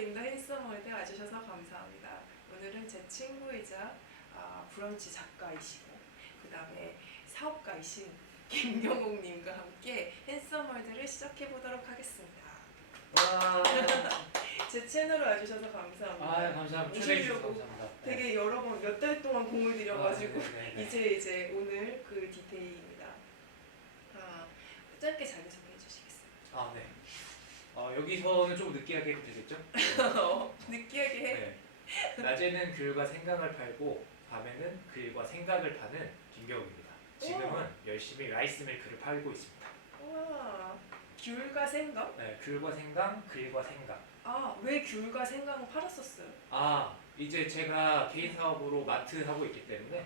인더 핸섬월드 와주셔서 감사합니다. 오늘은 제 친구이자 브런치 작가이시고 그 다음에 사업가이신 김경옥님과 함께 핸섬월드를 시작해보도록 하겠습니다. 와. 제 채널을 와주셔서 감사합니다. 아, 감사합니다. 초대해 주셔서 오시려고 감사합니다. 되게 여러 번 몇 달 동안 공을 들여가지고 네네네. 이제 오늘 그 디테일입니다. 짧게 자기소개해 주시겠어요? 아, 네. 여기서는 좀 느끼하게 해도 되겠죠? 느끼하게 해. 네. 낮에는 글과 생각을 팔고 밤에는 글과 생각을 파는 김경욱입니다. 지금은 열심히 라이스 밀크를 팔고 있습니다. 우와, 귤과 생강? 네, 글과 생각, 글과 생각. 왜 귤과 생강을 팔았었어요? 이제 제가 개인 사업으로 마트 하고 있기 때문에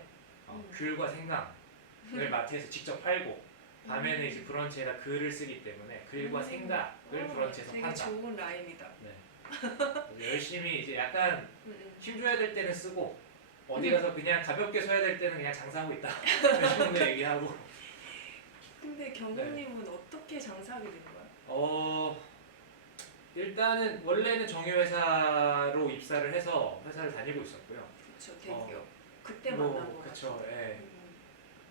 글과 생각을 마트에서 직접 팔고 밤에는 이제 브런치에다 글을 쓰기 때문에 글과 생각을 브런치에서 되게 판다. 좋은 라임이다. 네. 열심히 이제 약간 힘줘야 될 때는 쓰고 어디 가서 그냥 가볍게 써야 될 때는 그냥 장사하고 있다. 이런 정도 얘기하고. 근데 경호님은 어떻게 장사하게 된 거야? 일단은 원래는 정유회사로 입사를 해서 회사를 다니고 있었고요. 그쵸, 대기업. 그때 뭐, 만난 거 그쵸, 같아요. 예.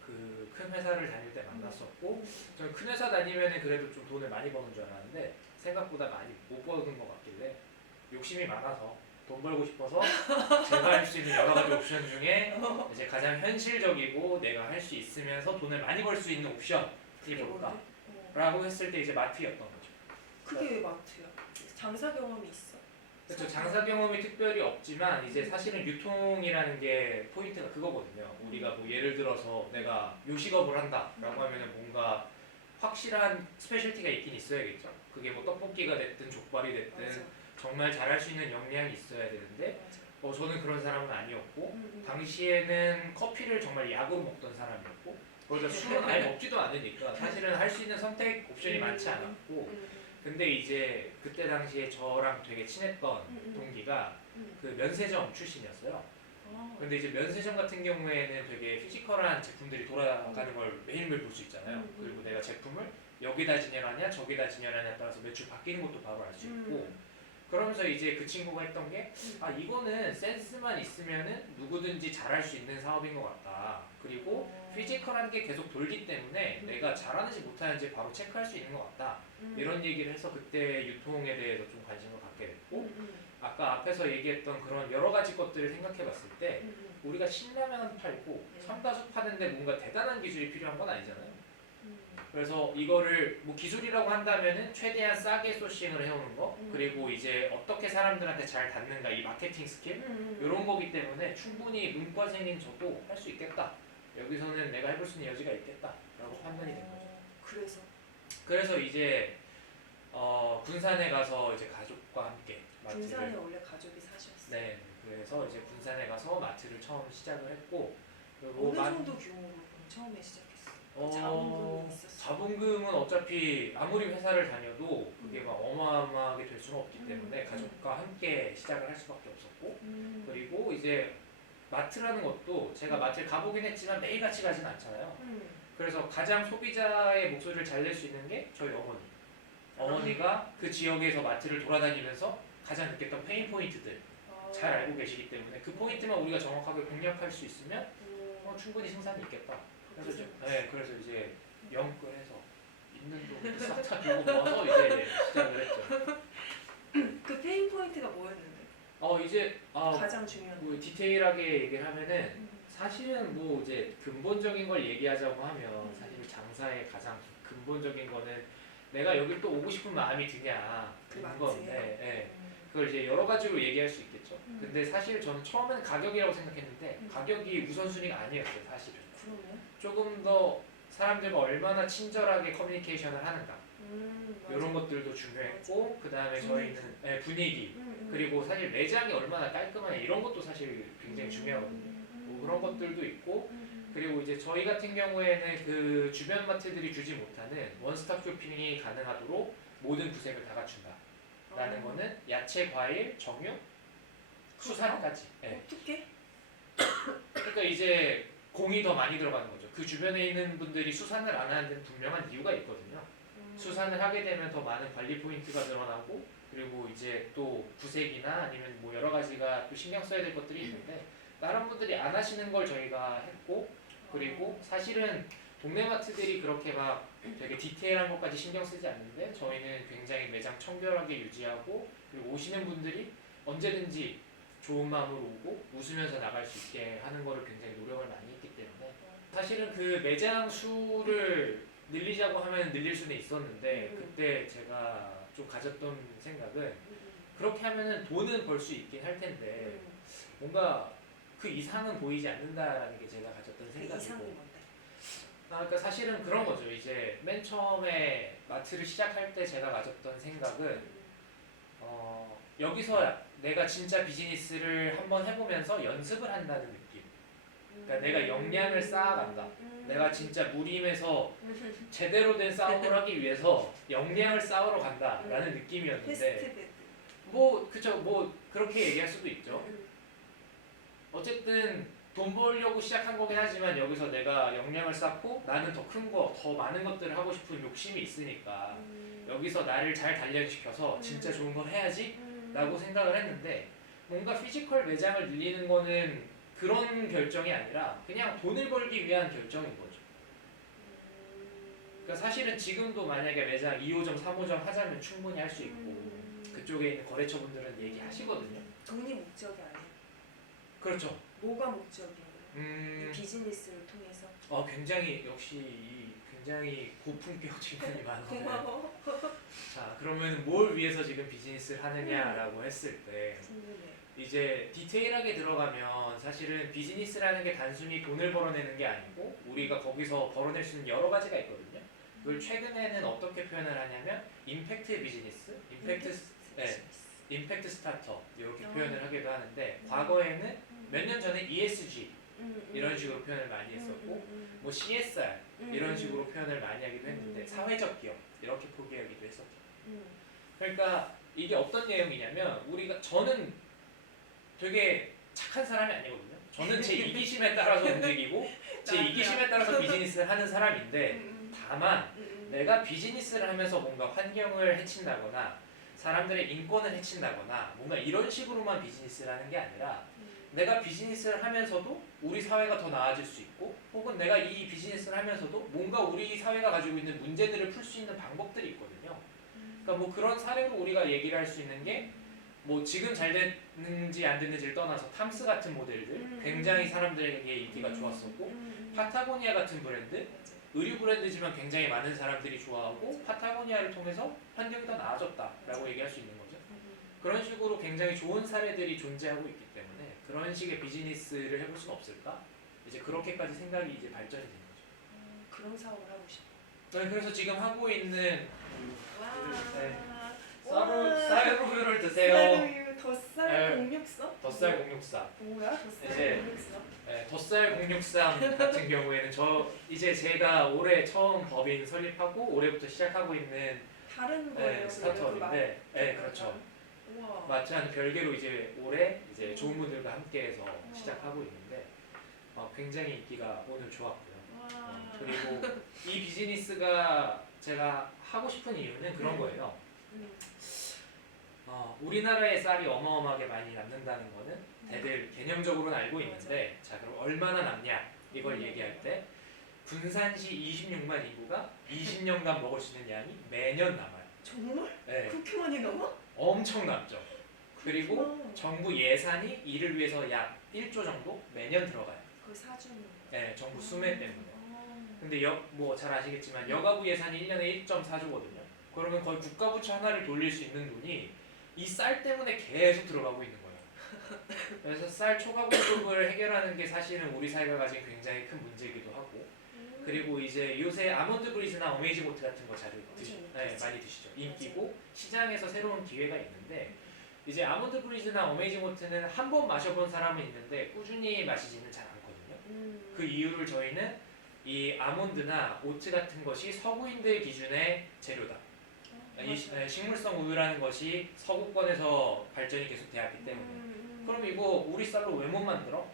그 큰 회사를 다닐 때 만났었고 저는 큰 회사 다니면은 그래도 좀 돈을 많이 버는 줄 알았는데 생각보다 많이 못 버는 것 같길래 욕심이 많아서 돈 벌고 싶어서 제가 할 수 있는 여러 가지 옵션 중에 이제 가장 현실적이고 내가 할 수 있으면서 돈을 많이 벌 수 있는 옵션이 뭘까? 라고 했을 때 이제 마트였던 거죠. 그게 왜 마트야? 장사 경험이 있어? 그렇죠. 장사 경험이 특별히 없지만 이제 사실은 유통이라는 게 포인트가 그거거든요. 우리가 뭐 예를 들어서 내가 요식업을 한다라고 하면은 뭔가 확실한 스페셜티가 있긴 있어야겠죠. 그게 뭐 떡볶이가 됐든 족발이 됐든 맞아. 정말 잘할 수 있는 역량이 있어야 되는데 맞아. 저는 그런 사람은 아니었고 당시에는 커피를 정말 약으로 먹던 사람이었고 그러다 술은 아예 먹지도 않으니까 사실은 할 수 있는 선택 옵션이 많지 않았고 근데 이제 그때 당시에 저랑 되게 친했던 동기가 그 면세점 출신이었어요. 근데 이제 면세점 같은 경우에는 되게 피지컬한 제품들이 돌아가는 걸 매일매일 볼 수 있잖아요. 그리고 내가 제품을 여기다 진열하냐 저기다 진열하냐에 따라서 매출 바뀌는 것도 바로 알 수 있고 그러면서 이제 그 친구가 했던 게 이거는 센스만 있으면은 누구든지 잘할 수 있는 사업인 것 같다. 그리고 피지컬한 게 계속 돌기 때문에 내가 잘하는지 못하는지 바로 체크할 수 있는 것 같다. 이런 얘기를 해서 그때 유통에 대해서 좀 관심을 갖게 됐고 아까 앞에서 얘기했던 그런 여러 가지 것들을 생각해 봤을 때 우리가 신라면 팔고 삼다수 파는데 뭔가 대단한 기술이 필요한 건 아니잖아요. 그래서 이거를 뭐 기술이라고 한다면은 최대한 싸게 소싱을 해오는 거 그리고 이제 어떻게 사람들한테 잘 닿는가 이 마케팅 스킬 이런 거기 때문에 충분히 문과생인 저도 할 수 있겠다. 여기서는 내가 해볼 수 있는 여지가 있겠다라고 판단이 된 거죠. 그래서 이제 군산에 가서 이제 가족과 함께 마트를 군산에 원래 가족이 사셨어. 네, 그래서 이제 군산에 가서 마트를 처음 시작을 했고 그리고 어느 정도 규모로 그럼 처음에 시작했어? 자본금이 있었어? 자본금은 어차피 아무리 회사를 다녀도 그게 막 어마어마하게 될 수는 없기 때문에 가족과 함께 시작을 할 수밖에 없었고 그리고 이제 마트라는 것도 제가 마트를 가보긴 했지만 매일같이 가진 않잖아요. 그래서 가장 소비자의 목소리를 잘 낼 수 있는 게 저희 어머니가 그 지역에서 마트를 돌아다니면서 가장 느꼈던 페인 포인트들 잘 알고 계시기 때문에 그 포인트만 우리가 정확하게 공략할 수 있으면 충분히 생산이 있겠다. 그래서 이제 영끌해서 있는 돈 싹 다 들고 모아서 이제 시작을 했죠. 그 페인 포인트가 뭐였는데? 이제 가장 중요한 뭐 디테일하게 얘기를 하면은 사실은 뭐 이제 근본적인 걸 얘기하자고 하면 사실 장사의 가장 근본적인 거는 내가 여기 또 오고 싶은 마음이 드냐 그런 건데 그걸 이제 여러 가지로 얘기할 수 있겠죠. 근데 사실 저는 처음에는 가격이라고 생각했는데 가격이 우선순위가 아니었어요. 사실은 조금 더 사람들과 얼마나 친절하게 커뮤니케이션을 하는가 이런 것들도 중요했고 그 다음에 저희는 분위기 그리고 사실 매장이 얼마나 깔끔하냐 이런 것도 사실 굉장히 중요하거든요. 뭐 그런 것들도 있고 그리고 이제 저희 같은 경우에는 그 주변 마트들이 주지 못하는 원스톱 쇼핑이 가능하도록 모든 구색을 다 갖춘다 라는 거는 야채, 과일, 정육, 수산까지. 어떻게? 그러니까 이제 공이 더 많이 들어가는 거죠. 그 주변에 있는 분들이 수산을 안 하는 데는 분명한 이유가 있거든요. 수산을 하게 되면 더 많은 관리 포인트가 늘어나고 그리고 이제 또 구색이나 아니면 뭐 여러 가지가 또 신경 써야 될 것들이 있는데 다른 분들이 안 하시는 걸 저희가 했고 그리고 사실은 동네 마트들이 그렇게 막 되게 디테일한 것까지 신경 쓰지 않는데 저희는 굉장히 매장 청결하게 유지하고 그리고 오시는 분들이 언제든지 좋은 마음으로 오고 웃으면서 나갈 수 있게 하는 거를 굉장히 노력을 많이 했기 때문에 사실은 그 매장 수를 늘리자고 하면 늘릴 수는 있었는데 그때 제가 좀 가졌던 생각은 그렇게 하면은 돈은 벌 수 있긴 할 텐데 뭔가 그 이상은 보이지 않는다라는 게 제가 가졌던 그 이상이 생각이고 뭔데? 그러니까 사실은 그런 거죠. 이제 맨 처음에 마트를 시작할 때 제가 가졌던 생각은 여기서 내가 진짜 비즈니스를 한번 해보면서 연습을 한다는 느낌. 그러니까 내가 역량을 쌓아간다. 내가 진짜 무림에서 제대로 된 싸움을 하기 위해서 역량을 쌓으러 간다라는 느낌이었는데 테스트베드. 뭐 그쵸 뭐 그렇게 얘기할 수도 있죠. 어쨌든 돈 벌려고 시작한 거긴 하지만 여기서 내가 역량을 쌓고 나는 더 큰 거, 더 많은 것들을 하고 싶은 욕심이 있으니까 여기서 나를 잘 단련시켜서 진짜 좋은 걸 해야지 라고 생각을 했는데 뭔가 피지컬 매장을 늘리는 거는 그런 결정이 아니라 그냥 돈을 벌기 위한 결정인 거죠. 그러니까 사실은 지금도 만약에 매장 2호점, 3호점 하자면 충분히 할 수 있고 그쪽에 있는 거래처분들은 얘기하시거든요. 돈이 목적이 아니야. 그렇죠. 뭐가 목적이에요? 이 비즈니스를 통해서. 굉장히 역시 굉장히 고품격 질문이 많은데 고마워. 자 그러면 뭘 위해서 지금 비즈니스를 하느냐라고 했을 때 궁금해. 이제 디테일하게 들어가면 사실은 비즈니스라는 게 단순히 돈을 벌어내는 게 아니고 우리가 거기서 벌어낼 수 있는 여러 가지가 있거든요. 그걸 최근에는 어떻게 표현을 하냐면 임팩트 비즈니스, 임팩트 스타트업 이렇게 표현을 하기도 하는데 과거에는 몇 년 전에 ESG 이런 식으로 표현을 많이 했었고 뭐 CSR 이런 식으로 표현을 많이 하기도 했는데 사회적 기업 이렇게 포기하기도 했었죠. 그러니까 이게 어떤 내용이냐면 저는 되게 착한 사람이 아니거든요. 저는 제 이기심에 따라서 움직이고 제 이기심에 따라서 비즈니스를 하는 사람인데 다만 내가 비즈니스를 하면서 뭔가 환경을 해친다거나 사람들의 인권을 해친다거나 뭔가 이런 식으로만 비즈니스를 하는 게 아니라 내가 비즈니스를 하면서도 우리 사회가 더 나아질 수 있고 혹은 내가 이 비즈니스를 하면서도 뭔가 우리 사회가 가지고 있는 문제들을 풀 수 있는 방법들이 있거든요. 그러니까 뭐 그런 사례로 우리가 얘기를 할 수 있는 게 뭐 지금 잘 됐는지 안 됐는지를 떠나서 탐스 같은 모델들 굉장히 사람들에게 인기가 좋았었고 파타고니아 같은 브랜드 의류 브랜드지만 굉장히 많은 사람들이 좋아하고 파타고니아를 통해서 환경이 더 나아졌다라고 얘기할 수 있는 거죠. 그런 식으로 굉장히 좋은 사례들이 존재하고 있기 때문에 그런 식의 비즈니스를 해볼 수는 없을까? 이제 그렇게까지 생각이 이제 발전이 된 거죠. 그런 사업을 하고 싶어. 네, 그래서 지금 하고 있는 와. 쌀우유를 드세요. 쌀우유, 덧살 네. 공육서? 덧살 공육사. 뭐야? 덧살 이제 공육서? 덧살 공육상 같은 경우에는 이제 제가 올해 처음 법인 설립하고 올해부터 시작하고 있는 다른 거예요? 스타트업인데, 그렇죠. 우와. 마트와는 별개로 이제 올해 이제 좋은 분들과 함께해서 시작하고 있는데 굉장히 인기가 오늘 좋았고요. 그리고 이 비즈니스가 제가 하고 싶은 이유는 그런 거예요. 우리나라의 쌀이 어마어마하게 많이 남는다는 거는 대들 개념적으로는 알고 있는데 자 그럼 얼마나 남냐 이걸 얘기할 때 군산시 26만 인구가 20년간 먹을 수 있는 양이 매년 남아요. 정말? 네, 그렇게 많이 남아? 엄청 남죠. 그리고 그렇구나. 정부 예산이 이를 위해서 약 1조 정도 매년 들어가요. 그걸 사주는 거. 네, 정부 수매 때문에. 근데 뭐 잘 아시겠지만 여가부 예산이 1년에 1.4조거든요. 그러면 거의 국가부처 하나를 돌릴 수 있는 돈이 이 쌀 때문에 계속 들어가고 있는 거예요. 그래서 쌀 초과 공급을 해결하는 게 사실은 우리 사회가 가진 굉장히 큰 문제이기도 하고 그리고 이제 요새 아몬드 브리즈나 어메이징 오트 같은 거 많이 드시죠. 인기고 시장에서 새로운 기회가 있는데 이제 아몬드 브리즈나 어메이징 오트는 한 번 마셔본 사람은 있는데 꾸준히 마시지는 잘 않거든요. 그 이유를 저희는 이 아몬드나 오트 같은 것이 서구인들 기준의 재료다. 이 식물성 우유라는 것이 서구권에서 발전이 계속 되었기 때문에 그럼 이거 우리 쌀로 왜 못 만들어?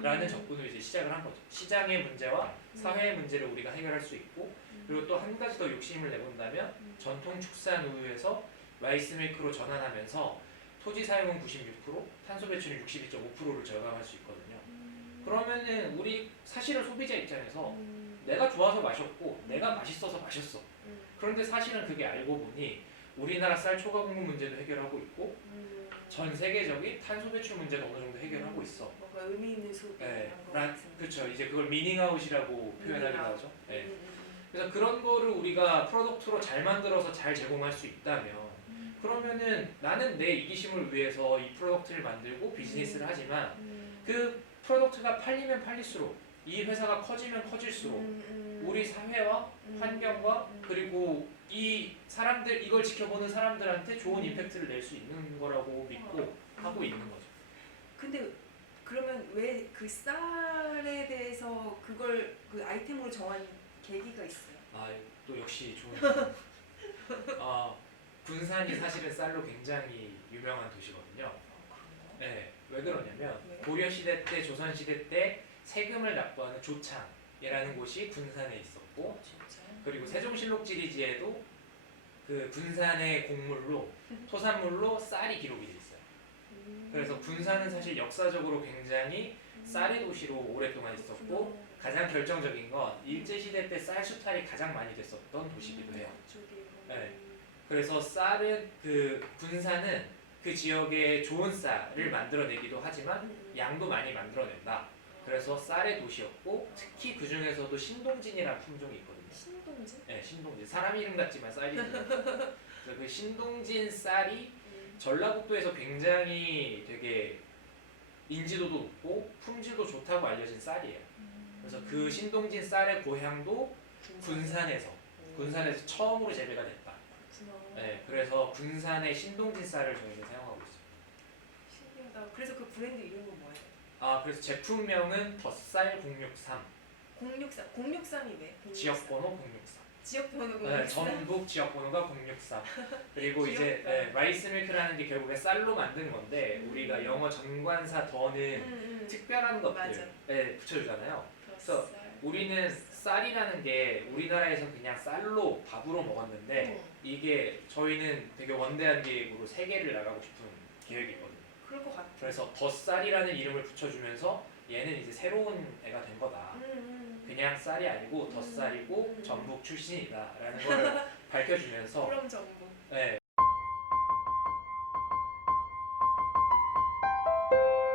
라는 접근을 이제 시작을 한 거죠. 시장의 문제와 사회의 문제를 우리가 해결할 수 있고 그리고 또 한 가지 더 욕심을 내본다면 전통 축산 우유에서 라이스 밀크로 전환하면서 토지 사용은 96%, 탄소 배출은 62.5%를 절감할 수 있거든요. 그러면은 우리 사실은 소비자 입장에서 내가 좋아서 마셨고 내가 맛있어서 마셨어. 그런데 사실은 그게 알고 보니 우리나라 쌀 초과 공급 문제도 해결하고 있고 전 세계적인 탄소 배출 문제도 어느 정도 해결하고 있어. 뭔가 의미 있는 소비 네, 이런 거 같은. 그렇죠. 이제 그걸 미닝아웃이라고 표현하기도 미닝아웃. 하죠. 네. 그래서 그런 거를 우리가 프로덕트로 잘 만들어서 잘 제공할 수 있다면 그러면은 나는 내 이기심을 위해서 이 프로덕트를 만들고 비즈니스를 하지만 그 프로덕트가 팔리면 팔릴수록 이 회사가 커지면 커질수록 우리 사회와 환경과 그리고 이 사람들 이걸 지켜보는 사람들한테 좋은 임팩트를 낼 수 있는 거라고 믿고 하고 있는 거죠. 근데 그러면 왜 그 쌀에 대해서 그걸 그 아이템으로 정한 계기가 있어요? 또 역시 좋은 질문. 군산이 사실은 쌀로 굉장히 유명한 도시거든요. 그런가요? 네, 왜 그러냐면 왜? 고려 시대 때, 조선 시대 때 세금을 납부하는 조창이라는 곳이 군산에 있었고, 진짜? 그리고 세종실록지리지에도 그 군산의 곡물로 토산물로 쌀이 기록이 돼 있어요. 그래서 군산은 사실 역사적으로 굉장히 쌀의 도시로 오랫동안 있었고 가장 결정적인 건 일제 시대 때 쌀 수탈이 가장 많이 됐었던 도시기도 해요. 네. 그래서 쌀은 그 군산은 그 지역에 좋은 쌀을 만들어내기도 하지만 양도 많이 만들어낸다. 그래서 쌀의 도시였고 특히 그 중에서도 신동진이라는 품종이 있거든요. 신동진? 네, 신동진. 사람 이름 같지만 쌀 이름. 그래서 그 신동진 쌀이 전라북도에서 굉장히 되게 인지도도 높고 품질도 좋다고 알려진 쌀이에요. 그래서 그 신동진 쌀의 고향도 군산에서 처음으로 재배가 됐다. 네, 그래서 군산의 신동진 쌀을 저희는 사용하고 있어요. 신기하다. 그래서 그 브랜드 이름은 뭐예요? 그래서 제품명은 덧쌀 063. 063. 063이 왜? 063. 지역번호 063. 지역번호 네, 063. 전북 지역번호가 063. 그리고 이제 귀엽다. 라이스 밀크라는 게 결국에 쌀로 만든 건데 우리가 영어 전관사 더는 특별한 맞아. 것들에 붙여주잖아요. 그래서 쌀. 우리는 쌀이라는 게 우리나라에서 그냥 쌀로 밥으로 먹었는데 이게 저희는 되게 원대한 계획으로 세계를 나가고 싶은 계획이거든요. 그럴 것 같아. 그래서 덧쌀이라는 이름을 붙여주면서 얘는 이제 새로운 애가 된 거다. 그냥 쌀이 아니고 덧쌀이고 전북 출신이다라는 걸 밝혀주면서 그럼 전부. 네,